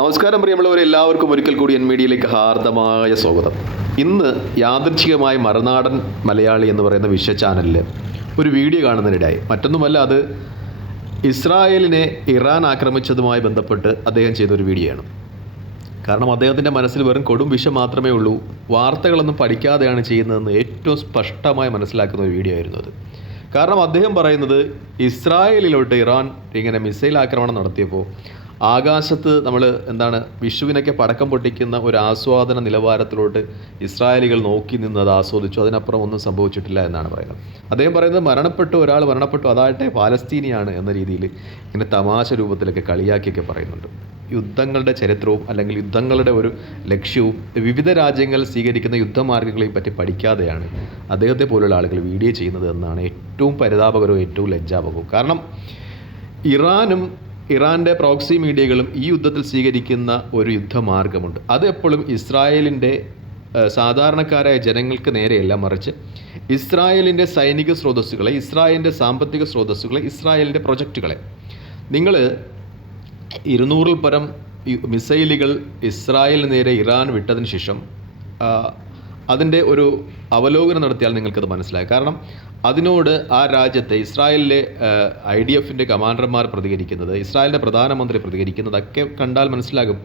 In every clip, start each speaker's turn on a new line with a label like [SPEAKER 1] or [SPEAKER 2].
[SPEAKER 1] നമസ്കാരം പ്രിയമുള്ളവരെ എല്ലാവർക്കും ഒരിക്കൽ കൂടി എൻ മീഡിയയിലേക്ക് ഹാർദമായ സ്വാഗതം. ഇന്ന് യാദൃച്ഛികമായി മറുനാടൻ മലയാളി എന്ന് പറയുന്ന വിശ്വ ചാനലിൽ ഒരു വീഡിയോ കാണുന്നതിനിടയായി. മറ്റൊന്നുമല്ല അത് ഇസ്രായേലിനെ ഇറാൻ ആക്രമിച്ചതുമായി ബന്ധപ്പെട്ട് അദ്ദേഹം ചെയ്തൊരു വീഡിയോ ആണ് കാരണം അദ്ദേഹത്തിന്റെ മനസ്സിൽ വെറും കൊടും വിഷം മാത്രമേ ഉള്ളൂ. വാർത്തകളൊന്നും പഠിക്കാതെയാണ് ചെയ്യുന്നതെന്ന് ഏറ്റവും സ്പഷ്ടമായി മനസ്സിലാക്കുന്ന ഒരു വീഡിയോ ആയിരുന്നു അത്. കാരണം അദ്ദേഹം പറയുന്നത് ഇസ്രായേലിലോട്ട് ഇറാൻ ഇങ്ങനെ മിസൈൽ ആക്രമണം നടത്തിയപ്പോൾ ആകാശത്ത് നമ്മൾ എന്താണ് വിഷുവിനൊക്കെ പടക്കം പൊട്ടിക്കുന്ന ഒരു ആസ്വാദന നിലവാരത്തിലോട്ട് ഇസ്രായേലികൾ നോക്കി നിന്ന് അത് ആസ്വദിച്ചു. അതിനപ്പുറം ഒന്നും സംഭവിച്ചിട്ടില്ല എന്നാണ് പറയുന്നത്. അദ്ദേഹം പറയുന്നത് മരണപ്പെട്ടു ഒരാൾ മരണപ്പെട്ടു അതാകട്ടെ പാലസ്തീനിയാണ് എന്ന രീതിയിൽ ഇങ്ങനെ തമാശ രൂപത്തിലൊക്കെ കളിയാക്കിയൊക്കെ പറയുന്നുണ്ട്. യുദ്ധങ്ങളുടെ ചരിത്രവും അല്ലെങ്കിൽ യുദ്ധങ്ങളുടെ ഒരു ലക്ഷ്യവും വിവിധ രാജ്യങ്ങൾ സ്വീകരിക്കുന്ന യുദ്ധമാർഗങ്ങളെയും പറ്റി പഠിക്കാതെയാണ് അദ്ദേഹത്തെ പോലുള്ള ആളുകൾ വീഡിയോ ചെയ്യുന്നത് എന്നാണ് ഏറ്റവും പരിതാപകരവും ഏറ്റവും ലജ്ജാപകവും കാരണം ഇറാനും ഇറാന്റെ പ്രോക്സി മീഡിയകളും ഈ യുദ്ധത്തിൽ സ്വീകരിക്കുന്ന ഒരു യുദ്ധമാർഗമുണ്ട്. അത് എപ്പോഴും ഇസ്രായേലിന്റെ സാധാരണക്കാരായ ജനങ്ങൾക്ക് നേരെയല്ല മറിച്ച് ഇസ്രായേലിന്റെ സൈനിക സ്രോതസ്സുകളെ ഇസ്രായേലിന്റെ സാമ്പത്തിക സ്രോതസ്സുകളെ ഇസ്രായേലിന്റെ പ്രൊജക്റ്റുകളെ നിങ്ങൾ ഇരുന്നൂറിൽ പരം മിസൈലുകൾ ഇസ്രായേലിന് നേരെ ഇറാൻ വിട്ടതിന് ശേഷം അതിന്റെ ഒരു അവലോകനം നടത്തിയാൽ നിങ്ങൾക്കത് മനസ്സിലായി. കാരണം അതിനോട് ആ രാജ്യത്തെ ഇസ്രായേലിലെ ഐ ഡി എഫിന്റെ കമാൻഡർമാർ പ്രതികരിക്കുന്നത് ഇസ്രായേലിന്റെ പ്രധാനമന്ത്രി പ്രതികരിക്കുന്നതൊക്കെ കണ്ടാൽ മനസ്സിലാകും.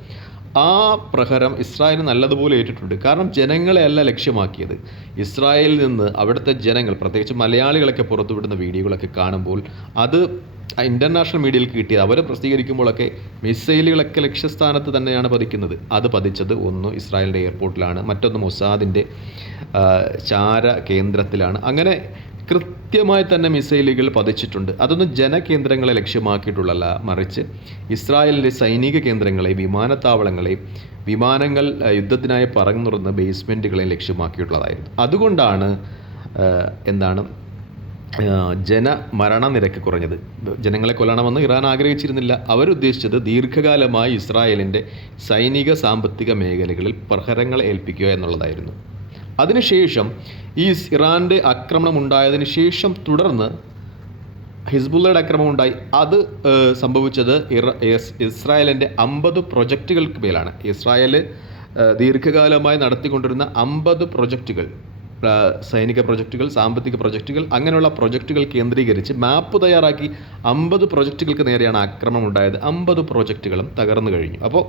[SPEAKER 1] ആ പ്രഹരം ഇസ്രായേൽ നല്ലതുപോലെ ഏറ്റിട്ടുണ്ട്. കാരണം ജനങ്ങളെ അല്ല ലക്ഷ്യമാക്കിയത്. ഇസ്രായേലിൽ നിന്ന് അവിടുത്തെ ജനങ്ങൾ പ്രത്യേകിച്ച് മലയാളികളൊക്കെ പുറത്തുവിടുന്ന വീഡിയോകളൊക്കെ കാണുമ്പോൾ അത് ഇന്റർനാഷണൽ മീഡിയയിൽ കിട്ടിയത്. അവർ പ്രസിദ്ധീകരിക്കുമ്പോഴൊക്കെ മിസൈലുകളൊക്കെ ലക്ഷ്യസ്ഥാനത്ത് തന്നെയാണ് പതിക്കുന്നത്. അത് പതിച്ചത് ഒന്ന് ഇസ്രായേലിന്റെ എയർപോർട്ടിലാണ് മറ്റൊന്ന് മൊസാദിന്റെ ചാര കേന്ദ്രത്തിലാണ്. അങ്ങനെ കൃത്യമായി തന്നെ മിസൈലുകൾ പതിച്ചിട്ടുണ്ട്. അതൊന്നും ജനകേന്ദ്രങ്ങളെ ലക്ഷ്യമാക്കിയിട്ടുള്ളല്ല മറിച്ച് ഇസ്രായേലിന്റെ സൈനിക കേന്ദ്രങ്ങളെ വിമാനത്താവളങ്ങളെ വിമാനങ്ങൾ യുദ്ധത്തിനായി പറന്നുറന്ന ബേസ്മെന്റുകളെ ലക്ഷ്യമാക്കിയിട്ടുള്ളതായിരുന്നു. അതുകൊണ്ടാണ് എന്താണ് ആ, ജനമരണനിരക്ക് കുറഞ്ഞത്. ജനങ്ങളെ കൊല്ലണമെന്ന് ഇറാൻ ആഗ്രഹിച്ചിരുന്നില്ല. അവരുദ്ദേശിച്ചത് ദീർഘകാലമായി ഇസ്രായേലിന്റെ സൈനിക സാമ്പത്തിക മേഖലകളിൽ പ്രഹരങ്ങൾ ഏൽപ്പിക്കുക എന്നുള്ളതായിരുന്നു. അതിനുശേഷം ഈ ഇറാന്റെ ആക്രമണം ഉണ്ടായതിന് ശേഷം തുടർന്ന് ഹിസ്ബുള്ളയുടെ ആക്രമണം ഉണ്ടായി അത് സംഭവിച്ചത് ഇസ്രായേലിന്റെ അമ്പത് പ്രൊജക്റ്റുകൾക്ക് മേലാണ്. ഇസ്രായേൽ ദീർഘകാലമായി നടത്തിക്കൊണ്ടിരുന്ന അമ്പത് പ്രൊജക്റ്റുകൾ സൈനിക പ്രൊജക്റ്റുകൾ സാമ്പത്തിക പ്രൊജക്റ്റുകൾ അങ്ങനെയുള്ള പ്രൊജക്റ്റുകൾ കേന്ദ്രീകരിച്ച് മാപ്പ് തയ്യാറാക്കി അമ്പത് പ്രൊജക്റ്റുകൾക്ക് നേരെയാണ് ആക്രമണം ഉണ്ടായത്. അമ്പത് പ്രൊജക്റ്റുകളും തകർന്നു കഴിഞ്ഞു. അപ്പോൾ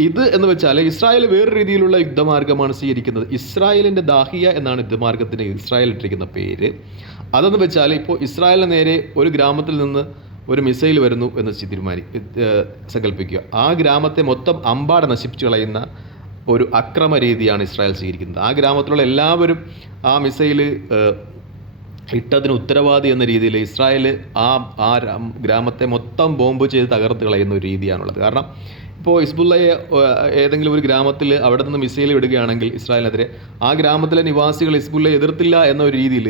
[SPEAKER 1] ഇത് എന്ന് വെച്ചാൽ ഇസ്രായേൽ വേറെ രീതിയിലുള്ള യുദ്ധമാർഗമാണ് സ്വീകരിക്കുന്നത്. ഇസ്രായേലിന്റെ ദാഹിയ എന്നാണ് യുദ്ധമാർഗത്തിന് ഇസ്രായേൽ ഇട്ടിരിക്കുന്ന പേര്. അതെന്ന് വെച്ചാൽ ഇപ്പോൾ ഇസ്രായേലിന് നേരെ ഒരു ഗ്രാമത്തിൽ നിന്ന് ഒരു മിസൈൽ വരുന്നു എന്ന് തീരുമാനി സങ്കല്പിക്കുക. ആ ഗ്രാമത്തെ മൊത്തം അമ്പാടെ നശിപ്പിച്ചു കളയുന്ന ഒരു അക്രമ രീതിയാണ് ഇസ്രായേൽ സ്വീകരിക്കുന്നത്. ആ ഗ്രാമത്തിലുള്ള എല്ലാവരും ആ മിസൈൽ ഇട്ടതിന് ഉത്തരവാദി എന്ന രീതിയിൽ ഇസ്രായേൽ ആ ആ ഗ്രാമത്തെ മൊത്തം ബോംബ് ചെയ്ത് തകർത്ത് കളയുന്ന ഒരു രീതിയാണുള്ളത്. കാരണം ഇപ്പോൾ ഹിസ്ബുള്ളയെ ഏതെങ്കിലും ഒരു ഗ്രാമത്തിൽ അവിടെ നിന്ന് മിസൈൽ വിടുകയാണെങ്കിൽ ഇസ്രായേലിനെതിരെ ആ ഗ്രാമത്തിലെ നിവാസികൾ ഹിസ്ബുള്ളയെ എതിർത്തില്ല എന്ന ഒരു രീതിയിൽ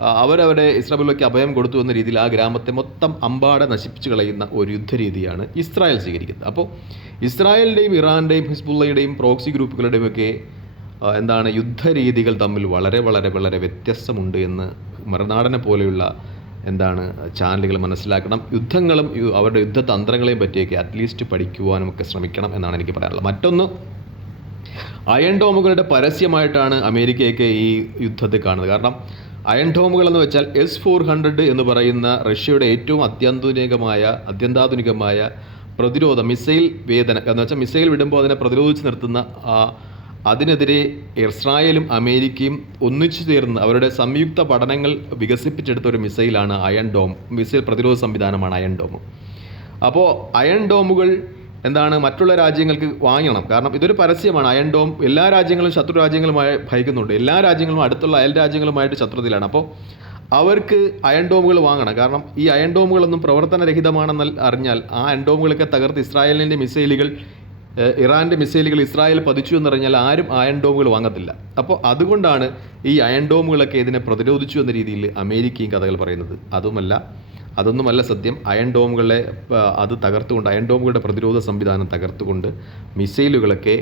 [SPEAKER 1] അവരവരെ ഇസ്രായേലിലേക്ക് അഭയം കൊടുത്തു എന്ന രീതിയിൽ ആ ഗ്രാമത്തെ മൊത്തം അമ്പാടെ നശിപ്പിച്ചു കളയുന്ന ഒരു യുദ്ധരീതിയാണ് ഇസ്രായേൽ സ്വീകരിക്കുന്നത്. അപ്പോൾ ഇസ്രായേലിന്റെയും ഇറാന്റെയും ഹിസ്ബുള്ളയുടെയും പ്രോക്സി ഗ്രൂപ്പുകളുടെയും ഒക്കെ എന്താണ് യുദ്ധരീതികൾ തമ്മിൽ വളരെ വളരെ വളരെ വ്യത്യസ്തമുണ്ട് എന്ന് മറുനാടനെ പോലെയുള്ള എന്താണ് ചാനലുകൾ മനസ്സിലാക്കണം. യുദ്ധങ്ങളും അവരുടെ യുദ്ധതന്ത്രങ്ങളെയും പറ്റിയൊക്കെ അറ്റ്ലീസ്റ്റ് പഠിക്കുവാനും ഒക്കെ ശ്രമിക്കണം എന്നാണ് എനിക്ക് പറയാനുള്ളത്. മറ്റൊന്ന് അയൺ ഡോമുകളുടെ പരസ്യമായിട്ടാണ് അമേരിക്കയൊക്കെ ഈ യുദ്ധത്തെ കാണുന്നത്. കാരണം അയൺ ഡോമുകൾ എന്ന് വെച്ചാൽ എസ് ഫോർ ഹൺഡ്രഡ് എന്ന് പറയുന്ന റഷ്യയുടെ ഏറ്റവും അത്യന്താധുനികമായ അത്യന്താധുനികമായ പ്രതിരോധ മിസൈൽ വേദന എന്ന് വെച്ചാൽ മിസൈൽ വിടുമ്പോൾ അതിനെ പ്രതിരോധിച്ച് നിർത്തുന്ന അതിനെതിരെ ഇസ്രായേലും അമേരിക്കയും ഒന്നിച്ചു ചേർന്ന് അവരുടെ സംയുക്ത പഠനങ്ങൾ വികസിപ്പിച്ചെടുത്ത ഒരു മിസൈലാണ് അയൺ ഡോം മിസൈൽ പ്രതിരോധ സംവിധാനമാണ് അയൺ ഡോം അപ്പോൾ അയൺ ഡോമുകൾ എന്താണ് മറ്റുള്ള രാജ്യങ്ങൾക്ക് വാങ്ങണം. കാരണം ഇതൊരു പരസ്യമാണ്. അയൺ ഡോം എല്ലാ രാജ്യങ്ങളും ശത്രു രാജ്യങ്ങളുമായി ഭയക്കുന്നുണ്ട് എല്ലാ രാജ്യങ്ങളും അടുത്തുള്ള അയൽ രാജ്യങ്ങളുമായിട്ട് ശത്രുതയിലാണ്. അപ്പോൾ അവർക്ക് അയൺ ഡോമുകൾ വാങ്ങണം. കാരണം ഈ അയൺ ഡോമുകളൊന്നും പ്രവർത്തനരഹിതമാണെന്ന് അറിഞ്ഞാൽ ആ അയൺ ഡോമുകളൊക്കെ തകർത്ത് ഇസ്രായേലിന്റെ മിസൈലുകൾ ഇറാന്റെ മിസൈലുകൾ ഇസ്രായേൽ പതിച്ചു എന്നറിഞ്ഞാൽ ആരും അയൺ ഡോമുകൾ വാങ്ങത്തില്ല. അപ്പോൾ അതുകൊണ്ടാണ് ഈ അയൺ ഡോമുകളൊക്കെ ഇതിനെ പ്രതിരോധിച്ചു എന്ന രീതിയിൽ അമേരിക്കയും കഥകൾ പറയുന്നത്. അതുമല്ല അതൊന്നുമല്ല സത്യം. അയൺ ഡോമുകളെ അത് തകർത്തുകൊണ്ട് അയൺ ഡോമുകളുടെ പ്രതിരോധ സംവിധാനം തകർത്തുകൊണ്ട് മിസൈലുകളൊക്കെ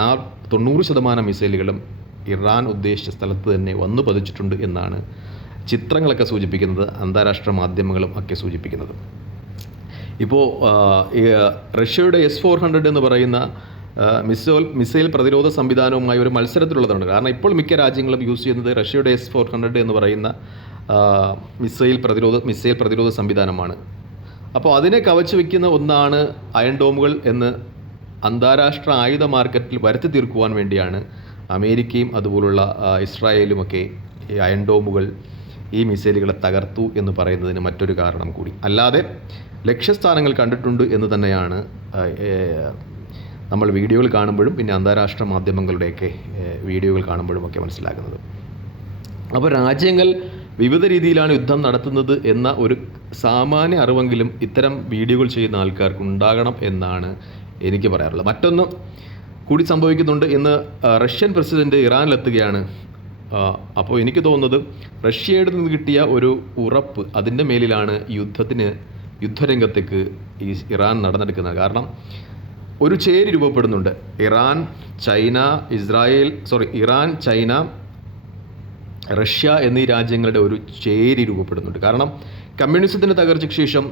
[SPEAKER 1] നാ തൊണ്ണൂറ് ശതമാനം മിസൈലുകളും ഇറാൻ ഉദ്ദേശിച്ച സ്ഥലത്ത് തന്നെ വന്നു പതിച്ചിട്ടുണ്ട് എന്നാണ് ചിത്രങ്ങളൊക്കെ സൂചിപ്പിക്കുന്നത് അന്താരാഷ്ട്ര മാധ്യമങ്ങളും ഒക്കെ സൂചിപ്പിക്കുന്നത്. ഇപ്പോൾ റഷ്യയുടെ എസ് ഫോർ ഹൺഡ്രഡ് എന്ന് പറയുന്ന മിസോൽ മിസൈൽ പ്രതിരോധ സംവിധാനവുമായി ഒരു മത്സരത്തിലുള്ളതാണ് കാരണം ഇപ്പോൾ മിക്ക രാജ്യങ്ങളും യൂസ് ചെയ്യുന്നത് റഷ്യയുടെ എസ് ഫോർ ഹൺഡ്രഡ് എന്ന് പറയുന്ന മിസൈൽ പ്രതിരോധ മിസൈൽ പ്രതിരോധ സംവിധാനമാണ്. അപ്പോൾ അതിനെ കവച്ചു വയ്ക്കുന്ന ഒന്നാണ് അയൺ ഡോമുകൾ എന്ന് അന്താരാഷ്ട്ര ആയുധ മാർക്കറ്റിൽ വരുത്തി തീർക്കുവാൻ വേണ്ടിയാണ് അമേരിക്കയും അതുപോലുള്ള ഇസ്രായേലും ഇസ്രായേലുമൊക്കെ ഈ അയൺ ഡോമുകൾ ഈ മിസൈലുകളെ തകർത്തു എന്ന് പറയുന്നതിന് മറ്റൊരു കാരണം കൂടി. അല്ലാതെ ലക്ഷ്യസ്ഥാനങ്ങൾ കണ്ടിട്ടുണ്ട് എന്ന് തന്നെയാണ് നമ്മൾ വീഡിയോകൾ കാണുമ്പോഴും പിന്നെ അന്താരാഷ്ട്ര മാധ്യമങ്ങളുടെയൊക്കെ വീഡിയോകൾ കാണുമ്പോഴും ഒക്കെ മനസ്സിലാക്കുന്നത് അപ്പോൾ രാജ്യങ്ങൾ വിവിധ രീതിയിലാണ് യുദ്ധം നടത്തുന്നത് എന്ന ഒരു സാമാന്യ അറിവെങ്കിലും ഇത്തരം വീഡിയോകൾ ചെയ്യുന്ന ആൾക്കാർക്ക് ഉണ്ടാകണം എന്നാണ് എനിക്ക് പറയാറുള്ളത്. മറ്റൊന്ന് കൂടി സംഭവിക്കുന്നുണ്ട് ഇന്ന് റഷ്യൻ പ്രസിഡന്റ് ഇറാനിലെത്തുകയാണ്. അപ്പോൾ എനിക്ക് തോന്നുന്നത് റഷ്യയുടെ നിന്ന് കിട്ടിയ ഒരു ഉറപ്പ് അതിന്റെ മേലിലാണ് യുദ്ധത്തിന് യുദ്ധരംഗത്തേക്ക് ഈ ഇറാൻ നടന്നെടുക്കുന്നത്. കാരണം ഒരു ചേരി രൂപപ്പെടുന്നുണ്ട്. Iran China Israel sorry Iran China Russia എന്നീ രാജ്യങ്ങളുടെ ഒരു ചേരി രൂപപ്പെടുന്നുണ്ട്. കാരണം കമ്മ്യൂണിസത്തിന്റെ തകർച്ചയ്ക്ക് ശേഷം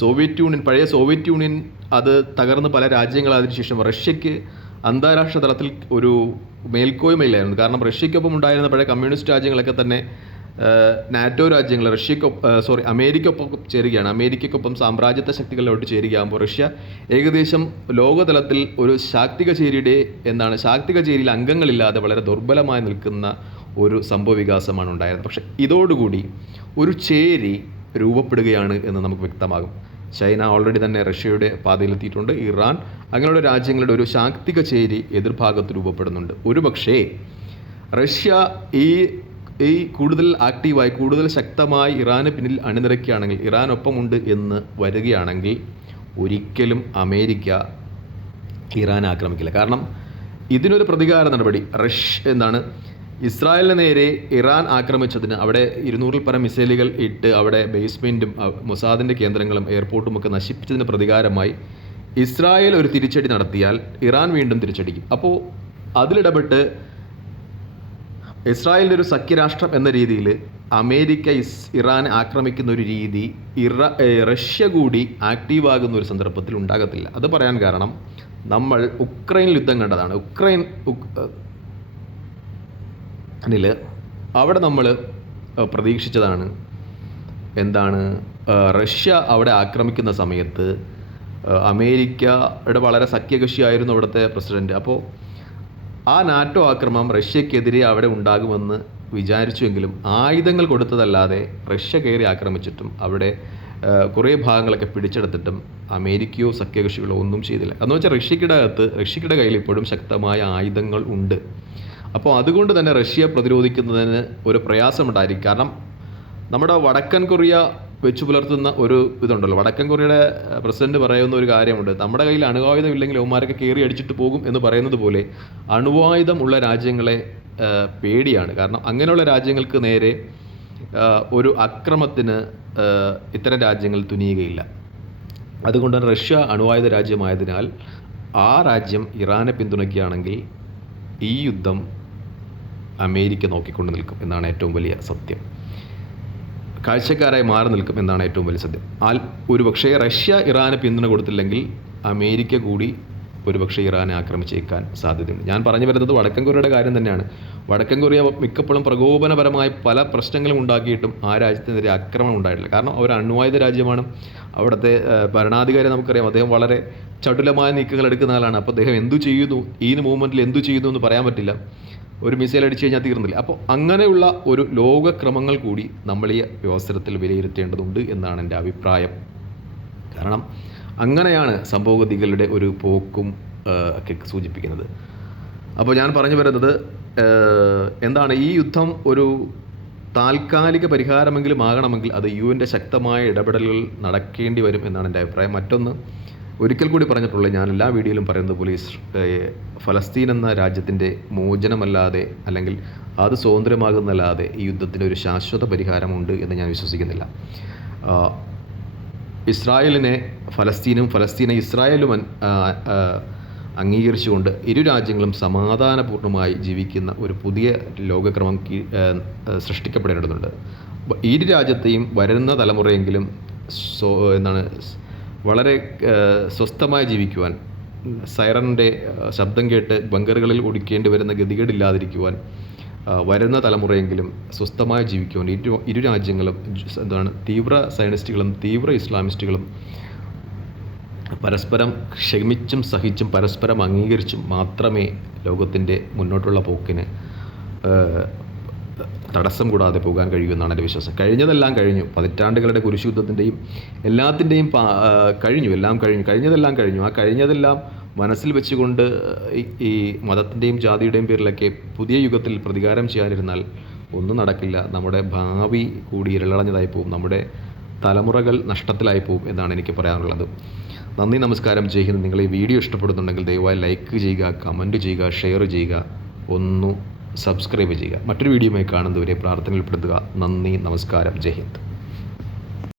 [SPEAKER 1] സോവിയറ്റ് യൂണിയൻ പഴയ സോവിയറ്റ് യൂണിയൻ അത് തകർന്ന് പല രാജ്യങ്ങളായതിനു ശേഷം റഷ്യക്ക് അന്താരാഷ്ട്ര തലത്തിൽ ഒരു മേൽക്കോയ്മയില്ലായിരുന്നു. കാരണം റഷ്യക്കൊപ്പം ഉണ്ടായിരുന്ന പഴയ കമ്മ്യൂണിസ്റ്റ് രാജ്യങ്ങളൊക്കെ തന്നെ നാറ്റോ രാജ്യങ്ങൾ റഷ്യക്ക് സോറി അമേരിക്കൊപ്പം ചേരുകയാണ്. അമേരിക്കയ്ക്കൊപ്പം സാമ്രാജ്യത്വ ശക്തികളിലോട്ട് ചേരുകയാകുമ്പോൾ റഷ്യ ഏകദേശം ലോകതലത്തിൽ ഒരു ശാക്തിക ചേരിയുടെ എന്താണ് ശാക്തിക ചേരിയിൽ അംഗങ്ങളില്ലാതെ വളരെ ദുർബലമായി നിൽക്കുന്ന ഒരു സംഭവ വികാസമാണ് ഉണ്ടായത് പക്ഷെ ഇതോടുകൂടി ഒരു ചേരി രൂപപ്പെടുകയാണ് എന്ന് നമുക്ക് വ്യക്തമാകും. ചൈന ഓൾറെഡി തന്നെ റഷ്യയുടെ പാതയിലെത്തിയിട്ടുണ്ട്. ഇറാൻ അങ്ങനെയുള്ള രാജ്യങ്ങളുടെ ഒരു ശാക്തിക ചേരി എതിർഭാഗത്ത് രൂപപ്പെടുന്നുണ്ട്. ഒരു പക്ഷേ റഷ്യ ഈ ഈ കൂടുതൽ ആക്റ്റീവായി കൂടുതൽ ശക്തമായി ഇറാന് പിന്നിൽ അണിനിരക്കുകയാണെങ്കിൽ ഇറാനൊപ്പമുണ്ട് എന്ന് വരികയാണെങ്കിൽ ഒരിക്കലും അമേരിക്ക ഇറാൻ ആക്രമിക്കില്ല. കാരണം ഇതിനൊരു പ്രതികാര നടപടി റഷ്യ എന്താണ് ഇസ്രായേലിന് നേരെ ഇറാൻ ആക്രമിച്ചതിന് അവിടെ ഇരുന്നൂറിൽ പരം മിസൈലുകൾ ഇട്ട് അവിടെ ബേസ്മെന്റും മൊസാദിന്റെ കേന്ദ്രങ്ങളും എയർപോർട്ടും ഒക്കെ നശിപ്പിച്ചതിന് പ്രതികാരമായി ഇസ്രായേൽ ഒരു തിരിച്ചടി നടത്തിയാൽ ഇറാൻ വീണ്ടും തിരിച്ചടിക്കും. അപ്പോൾ അതിലിടപെട്ട് ഇസ്രായേലിന്റെ ഒരു സഖ്യരാഷ്ട്രം എന്ന രീതിയിൽ അമേരിക്ക ഇസ് ഇറാനെ ആക്രമിക്കുന്ന ഒരു രീതി ഇറ റഷ്യ കൂടി ആക്റ്റീവ് ആകുന്ന ഒരു സന്ദർഭത്തിൽ ഉണ്ടാകത്തില്ല. അത് പറയാൻ കാരണം നമ്മൾ ഉക്രൈൻ യുദ്ധം കണ്ടതാണ്. ഉക്രൈൻ ഉക്- അവിടെ നമ്മൾ പ്രതീക്ഷിച്ചതാണ്. എന്താണ് റഷ്യ അവിടെ ആക്രമിക്കുന്ന സമയത്ത് അമേരിക്കയുടെ വളരെ സഖ്യകക്ഷിയായിരുന്നു അവിടുത്തെ പ്രസിഡന്റ്. അപ്പോൾ ആ നാറ്റോ ആക്രമണം റഷ്യക്കെതിരെ അവിടെ ഉണ്ടാകുമെന്ന് വിചാരിച്ചുവെങ്കിലും ആയുധങ്ങൾ കൊടുത്തതല്ലാതെ റഷ്യ കയറി ആക്രമിച്ചിട്ടും അവിടെ കുറേ ഭാഗങ്ങളൊക്കെ പിടിച്ചെടുത്തിട്ടും അമേരിക്കയോ സഖ്യകക്ഷികളോ ഒന്നും ചെയ്തില്ല. എന്ന് വെച്ചാൽ റഷ്യക്കിടകത്ത് റഷ്യക്കിടെ കയ്യിൽ ഇപ്പോഴും ശക്തമായ ആയുധങ്ങൾ ഉണ്ട്. അപ്പോൾ അതുകൊണ്ട് തന്നെ റഷ്യ പ്രതിരോധിക്കുന്നതിന് ഒരു പ്രയാസമുണ്ടായിരിക്കും. കാരണം നമ്മുടെ വടക്കൻ കൊറിയ വെച്ചു പുലർത്തുന്ന ഒരു ഇതുണ്ടല്ലോ. വടക്കൻ കൊറിയയുടെ പ്രസിഡന്റ് പറയുന്ന ഒരു കാര്യമുണ്ട്. നമ്മുടെ കയ്യിൽ അണുവായുധം ഇല്ലെങ്കിൽ അവന്മാരൊക്കെ കയറി അടിച്ചിട്ട് പോകും എന്ന് പറയുന്നത് പോലെ അണുവായുധം ഉള്ള രാജ്യങ്ങളെ പേടിയാണ്. കാരണം അങ്ങനെയുള്ള രാജ്യങ്ങൾക്ക് നേരെ ഒരു അക്രമത്തിന് ഇത്തരം രാജ്യങ്ങൾ തുനിയുകയില്ല. അതുകൊണ്ട് റഷ്യ അണുവായുധ രാജ്യമായതിനാൽ ആ രാജ്യം ഇറാനെ പിന്തുണയ്ക്കുകയാണെങ്കിൽ ഈ യുദ്ധം അമേരിക്ക നോക്കിക്കൊണ്ട് നിൽക്കും എന്നാണ് ഏറ്റവും വലിയ സത്യം. കാഴ്ചക്കാരായി മാറി നിൽക്കും എന്നാണ് ഏറ്റവും വലിയ സത്യം. ആൽ ഒരുപക്ഷേ റഷ്യ ഇറാന് പിന്തുണ കൊടുത്തില്ലെങ്കിൽ അമേരിക്ക കൂടി ഒരുപക്ഷെ ഇറാനെ ആക്രമിച്ചേക്കാൻ സാധ്യതയുണ്ട്. ഞാൻ പറഞ്ഞു വരുന്നത് വടക്കൻ കൊറിയയുടെ കാര്യം തന്നെയാണ്. വടക്കൻ കൊറിയ മിക്കപ്പോഴും പ്രകോപനപരമായി പല പ്രശ്നങ്ങളും ഉണ്ടാക്കിയിട്ടും ആ രാജ്യത്തിനെതിരെ ആക്രമണം ഉണ്ടായിട്ടില്ല. കാരണം അവർ അണ്വായുധ രാജ്യമാണ്. അവിടുത്തെ ഭരണാധികാരി നമുക്കറിയാം. അദ്ദേഹം വളരെ ചടുലമായ നീക്കങ്ങൾ എടുക്കുന്ന ആളാണ്. അപ്പോൾ അദ്ദേഹം എന്തു ചെയ്യുന്നു? ഈ മൂവ്മെന്റിൽ എന്തു ചെയ്യുന്നു എന്ന് പറയാൻ പറ്റില്ല. ഒരു മിസൈൽ അടിച്ചു കഴിഞ്ഞാൽ തീർന്നില്ല. അപ്പോൾ അങ്ങനെയുള്ള ഒരു ലോകക്രമങ്ങൾ കൂടി നമ്മൾ ഈ അവസരത്തിൽ വിലയിരുത്തേണ്ടതുണ്ട് എന്നാണ് എന്റെ അഭിപ്രായം. കാരണം അങ്ങനെയാണ് സംഭവഗതികളുടെ ഒരു പോക്കും ഒക്കെ സൂചിപ്പിക്കുന്നത്. അപ്പോൾ ഞാൻ പറഞ്ഞു വരുന്നത് എന്താണ് ഈ യുദ്ധം ഒരു താൽക്കാലിക പരിഹാരമെങ്കിലും ആകണമെങ്കിൽ അത് യു എന്റെ ശക്തമായ ഇടപെടലുകൾ നടക്കേണ്ടി വരും എന്നാണ് എന്റെ അഭിപ്രായം. മറ്റൊന്ന് ഒരിക്കൽ കൂടി പറഞ്ഞിട്ടുള്ളത് ഞാൻ എല്ലാ വീഡിയോയിലും പറയുന്നത് പോലെ ഇസ്- ഫലസ്തീൻ എന്ന രാജ്യത്തിന്റെ മോചനമല്ലാതെ അല്ലെങ്കിൽ അത് സ്വതന്ത്രമാകുന്നല്ലാതെ ഈ യുദ്ധത്തിന് ഒരു ശാശ്വത പരിഹാരമുണ്ട് എന്ന് ഞാൻ വിശ്വസിക്കുന്നില്ല. ഇസ്രായേലിനെ ഫലസ്തീനും ഫലസ്തീനെ ഇസ്രായേലും അംഗീകരിച്ചുകൊണ്ട് ഇരു രാജ്യങ്ങളും സമാധാനപൂർണമായി ജീവിക്കുന്ന ഒരു പുതിയ ലോകക്രമം സൃഷ്ടിക്കപ്പെടേണ്ടതുണ്ട്. ഇരു രാജ്യത്തെയും വരുന്ന തലമുറയെങ്കിലും സോ എന്താണ് വളരെ സ്വസ്ഥമായി ജീവിക്കുവാൻ സൈറണിന്റെ ശബ്ദം കേട്ട് ബങ്കറുകളിൽ ഓടിക്കേണ്ടി വരുന്ന ഗതികേടില്ലാതിരിക്കുവാൻ വരുന്ന തലമുറയെങ്കിലും സ്വസ്ഥമായി ജീവിക്കുവാൻ ഇരു ഇരു രാജ്യങ്ങളും എന്താണ് തീവ്ര സയനിസ്റ്റുകളും തീവ്ര ഇസ്ലാമിസ്റ്റുകളും പരസ്പരം ക്ഷമിച്ചും സഹിച്ചും പരസ്പരം അംഗീകരിച്ചും മാത്രമേ ലോകത്തിന്റെ മുന്നോട്ടുള്ള പോക്കിന് തടസ്സം കൂടാതെ പോകാൻ കഴിയുമെന്നാണ് എന്റെ വിശ്വാസം. കഴിഞ്ഞതെല്ലാം കഴിഞ്ഞു. പതിറ്റാണ്ടുകളുടെ കുരിശുദ്ധത്തിന്റെയും എല്ലാത്തിന്റെയും കഴിഞ്ഞു. എല്ലാം കഴിഞ്ഞു. കഴിഞ്ഞതെല്ലാം കഴിഞ്ഞു. ആ കഴിഞ്ഞതെല്ലാം മനസ്സിൽ വെച്ചുകൊണ്ട് ഈ മതത്തിന്റെയും ജാതിയുടെയും പേരിലൊക്കെ പുതിയ യുഗത്തിൽ പ്രതികാരം ചെയ്യാനിരുന്നാൽ ഒന്നും നടക്കില്ല. നമ്മുടെ ഭാവി കൂടി ഇരളഞ്ഞതായി പോകും നമ്മുടെ തലമുറകൾ നഷ്ടത്തിലായി പോകും എന്നാണ് എനിക്ക് പറയാനുള്ളത്. നന്ദി നമസ്കാരം. ചെയ്യുന്നത് നിങ്ങൾ ഈ വീഡിയോ ഇഷ്ടപ്പെടുന്നുണ്ടെങ്കിൽ ദയവായി ലൈക്ക് ചെയ്യുക കമന്റ് ചെയ്യുക ഷെയർ ചെയ്യുക ഒന്ന് സബ്സ്ക്രൈബ് ചെയ്യുക. മറ്റൊരു വീഡിയോയുമായി കാണുന്നവരെ പ്രാർത്ഥനയിൽപ്പെടുത്തുക നന്ദി നമസ്കാരം. ജയ് ഹിന്ദ്.